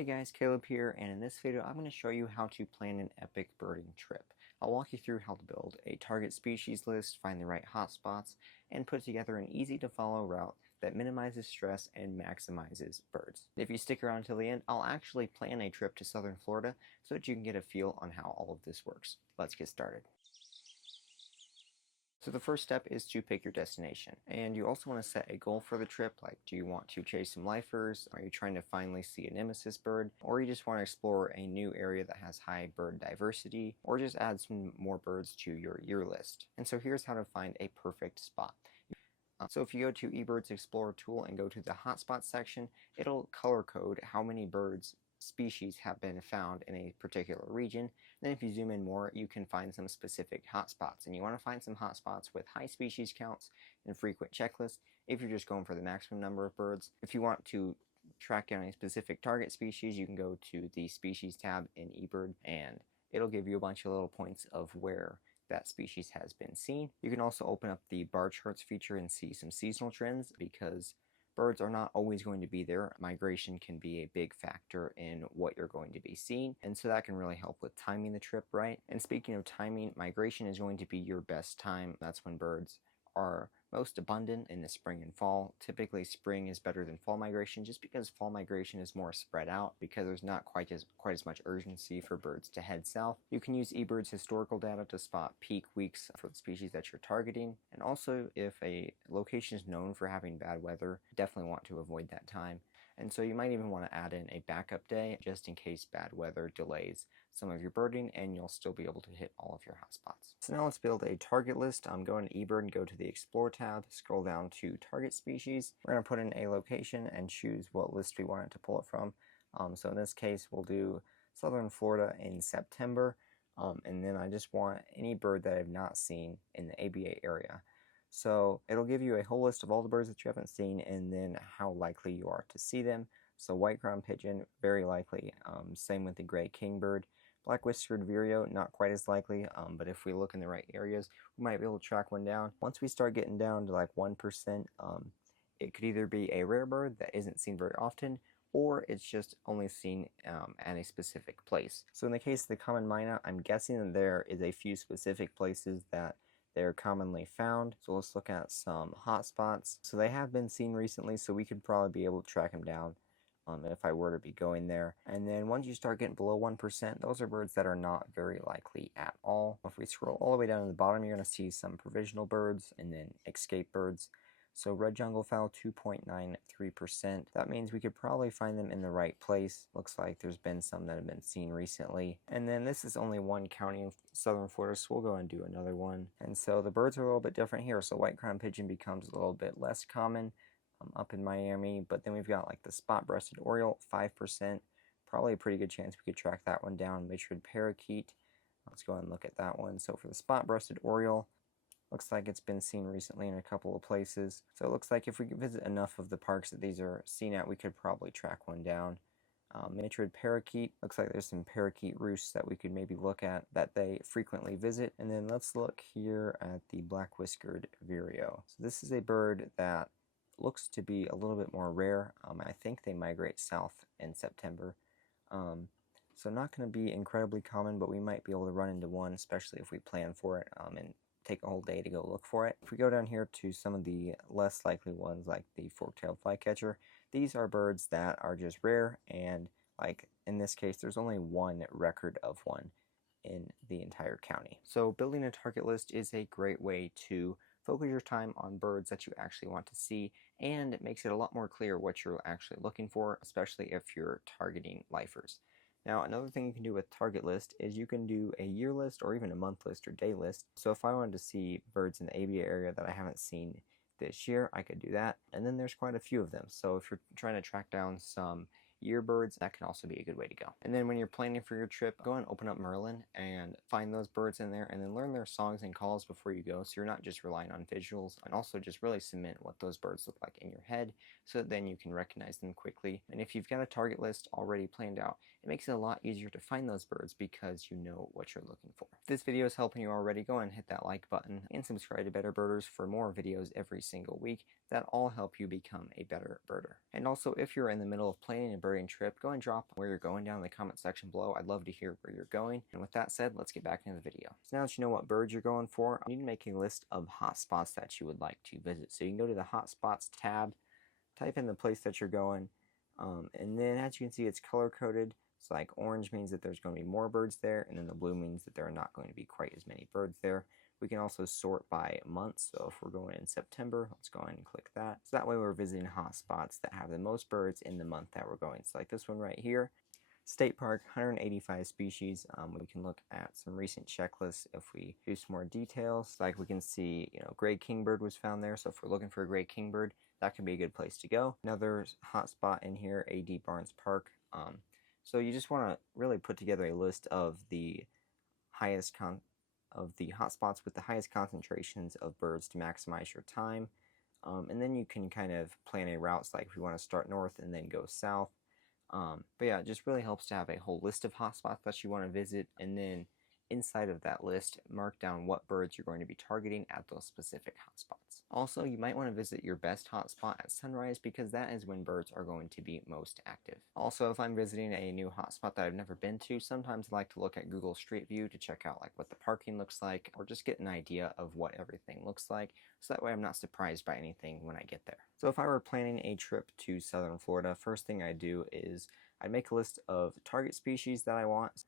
Hey guys, Caleb here, and in this video I'm going to show you how to plan an epic birding trip. I'll walk you through how to build a target species list, find the right hotspots, and put together an easy to follow route that minimizes stress and maximizes birds. If you stick around until the end, I'll actually plan a trip to southern Florida so that you can get a feel on how all of this works. Let's get started. So the first step is to pick your destination, and you also want to set a goal for the trip, like do you want to chase some lifers, are you trying to finally see a nemesis bird, or you just want to explore a new area that has high bird diversity, or just add some more birds to your year list. And so here's how to find a perfect spot. So if you go to eBirds Explorer tool and go to the hotspots section, it'll color code how many birds species have been found in a particular region. Then if you zoom in more, you can find some specific hotspots, and you want to find some hotspots with high species counts and frequent checklists if you're just going for the maximum number of birds. If you want to track down a specific target species, you can go to the species tab in eBird and it'll give you a bunch of little points of where that species has been seen. You can also open up the bar charts feature and see some seasonal trends, because birds are not always going to be there. Migration can be a big factor in what you're going to be seeing, and so that can really help with timing the trip right. And speaking of timing, migration is going to be your best time. That's when birds are most abundant in the spring and fall. Typically spring is better than fall migration, just because fall migration is more spread out, because there's not quite as much urgency for birds to head south. You can use eBird's historical data to spot peak weeks for the species that you're targeting, and also if a location is known for having bad weather, definitely want to avoid that time. And so you might even want to add in a backup day just in case bad weather delays some of your birding, and you'll still be able to hit all of your hotspots. So now let's build a target list. Go into eBird and go to the Explore tab, scroll down to target species. We're going to put in a location and choose what list we want it to pull it from. So in this case, we'll do southern Florida in September, and then I just want any bird that I've not seen in the ABA area. So it'll give you a whole list of all the birds that you haven't seen and then how likely you are to see them. So white-crowned pigeon, very likely. Same with the gray kingbird. Black-whiskered vireo, not quite as likely, but if we look in the right areas, we might be able to track one down. Once we start getting down to like 1%, it could either be a rare bird that isn't seen very often, or it's just only seen at a specific place. So in the case of the common myna, I'm guessing that there is a few specific places that they're commonly found. So let's look at some hotspots. So they have been seen recently, so we could probably be able to track them down if I were to be going there. And then once you start getting below 1%, those are birds that are not very likely at all. If we scroll all the way down to the bottom, you're going to see some provisional birds and then escape birds. So red junglefowl, 2.93%. That means we could probably find them in the right place. Looks like there's been some that have been seen recently. And then this is only one county in southern Florida, so we'll go and do another one. And so the birds are a little bit different here. So white-crowned pigeon becomes a little bit less common up in Miami. But then we've got like the spot-breasted oriole, 5%. Probably a pretty good chance we could track that one down. Mitred parakeet. Let's go ahead and look at that one. So for the spot-breasted oriole, looks like it's been seen recently in a couple of places. So it looks like if we could visit enough of the parks that these are seen at, we could probably track one down. Mitred parakeet, looks like there's some parakeet roosts that we could maybe look at that they frequently visit. And then let's look here at the black-whiskered vireo. So this is a bird that looks to be a little bit more rare. I think they migrate south in September. So not going to be incredibly common, but we might be able to run into one, especially if we plan for it and take a whole day to go look for it. If we go down here to some of the less likely ones, like the fork-tailed flycatcher, these are birds that are just rare, and like in this case there's only one record of one in the entire county. So building a target list is a great way to focus your time on birds that you actually want to see, and it makes it a lot more clear what you're actually looking for, especially if you're targeting lifers. Now, another thing you can do with target list is you can do a year list or even a month list or day list. So if I wanted to see birds in the ABA area that I haven't seen this year, I could do that. And then there's quite a few of them. So if you're trying to track down some year birds, that can also be a good way to go. And then when you're planning for your trip, go and open up Merlin and find those birds in there, and then learn their songs and calls before you go, so you're not just relying on visuals, and also just really cement what those birds look like in your head so that then you can recognize them quickly. And if you've got a target list already planned out, it makes it a lot easier to find those birds because you know what you're looking for. If this video is helping you already, go and hit that like button and subscribe to Better Birders for more videos every single week that all help you become a better birder. And also, if you're in the middle of planning a bird birding trip, go and drop where you're going down in the comment section below. I'd love to hear where you're going. And with that said, let's get back into the video. So now that you know what birds you're going for, you need to make a list of hotspots that you would like to visit. So you can go to the hotspots tab, type in the place that you're going, and then as you can see, it's color coded. So like orange means that there's going to be more birds there, and then the blue means that there are not going to be quite as many birds there. We can also sort by month, so if we're going in September, let's go ahead and click that. So that way we're visiting hotspots that have the most birds in the month that we're going. So like this one right here, State Park, 185 species. We can look at some recent checklists if we do some more details. Like we can see, gray kingbird was found there, so if we're looking for a gray kingbird, that could be a good place to go. Another hotspot in here, AD Barnes Park. So you just want to really put together a list of the hotspots with the highest concentrations of birds to maximize your time. And then you can kind of plan a route, so like if we want to start north and then go south. But yeah, it just really helps to have a whole list of hotspots that you want to visit, and then inside of that list, mark down what birds you're going to be targeting at those specific hotspots. Also, you might want to visit your best hotspot at sunrise because that is when birds are going to be most active. Also, if I'm visiting a new hotspot that I've never been to, sometimes I like to look at Google Street View to check out like what the parking looks like, or just get an idea of what everything looks like, so that way I'm not surprised by anything when I get there. So if I were planning a trip to southern Florida, first thing I do is I'd make a list of target species that I want.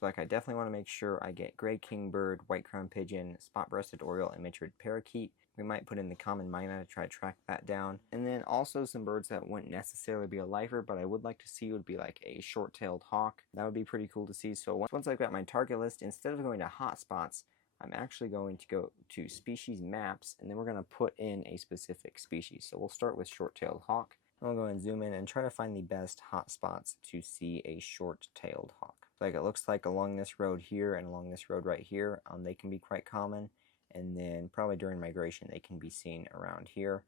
Like I definitely want to make sure I get gray kingbird, white-crowned pigeon, spot-breasted oriole, and mitured parakeet. We might put in the common myna to try to track that down. And then also some birds that wouldn't necessarily be a lifer, but I would like to see would be like a short-tailed hawk. That would be pretty cool to see. So once I've got my target list, instead of going to hotspots, I'm actually going to go to species maps, and then we're going to put in a specific species. So we'll start with short-tailed hawk. I'll go and zoom in and try to find the best hotspots to see a short-tailed hawk. Like it looks like along this road here and along this road right here, they can be quite common. And then probably during migration, they can be seen around here.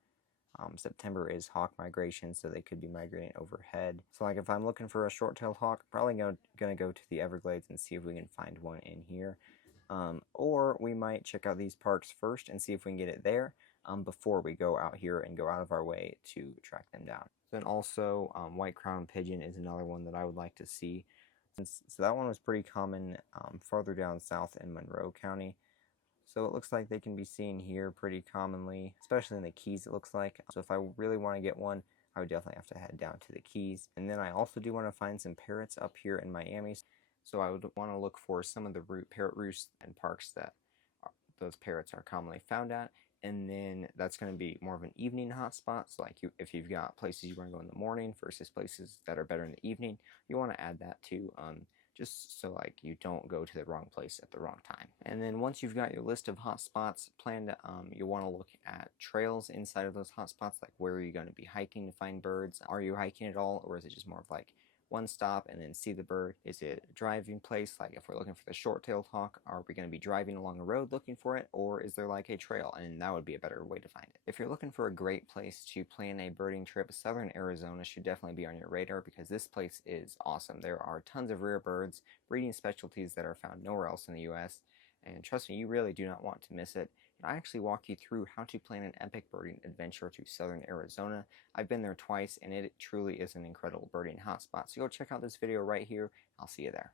September is hawk migration, so they could be migrating overhead. So like if I'm looking for a short-tailed hawk, probably gonna go to the Everglades and see if we can find one in here. Or we might check out these parks first and see if we can get it there before we go out here and go out of our way to track them down. Then also white-crowned pigeon is another one that I would like to see. So that one was pretty common farther down south in Monroe County. So it looks like they can be seen here pretty commonly, especially in the Keys it looks like. So if I really want to get one, I would definitely have to head down to the Keys. And then I also do want to find some parrots up here in Miami. So I would want to look for some of the parrot roosts and parks that those parrots are commonly found at. And then that's going to be more of an evening hotspot. So like if you've got places you want to go in the morning versus places that are better in the evening, you want to add that too, just so like you don't go to the wrong place at the wrong time. And then once you've got your list of hotspots planned, you want to look at trails inside of those hotspots. Like where are you going to be hiking to find birds? Are you hiking at all, or is it just more of like one stop and then see the bird? Is it a driving place? Like if we're looking for the short-tailed hawk, are we going to be driving along a road looking for it, or is there like a trail? And that would be a better way to find it. If you're looking for a great place to plan a birding trip, southern Arizona should definitely be on your radar because this place is awesome. There are tons of rare birds, breeding specialties that are found nowhere else in the US, and trust me, you really do not want to miss it. And I actually walk you through how to plan an epic birding adventure to southern Arizona. I've been there twice, and it truly is an incredible birding hotspot. So go check out this video right here. I'll see you there.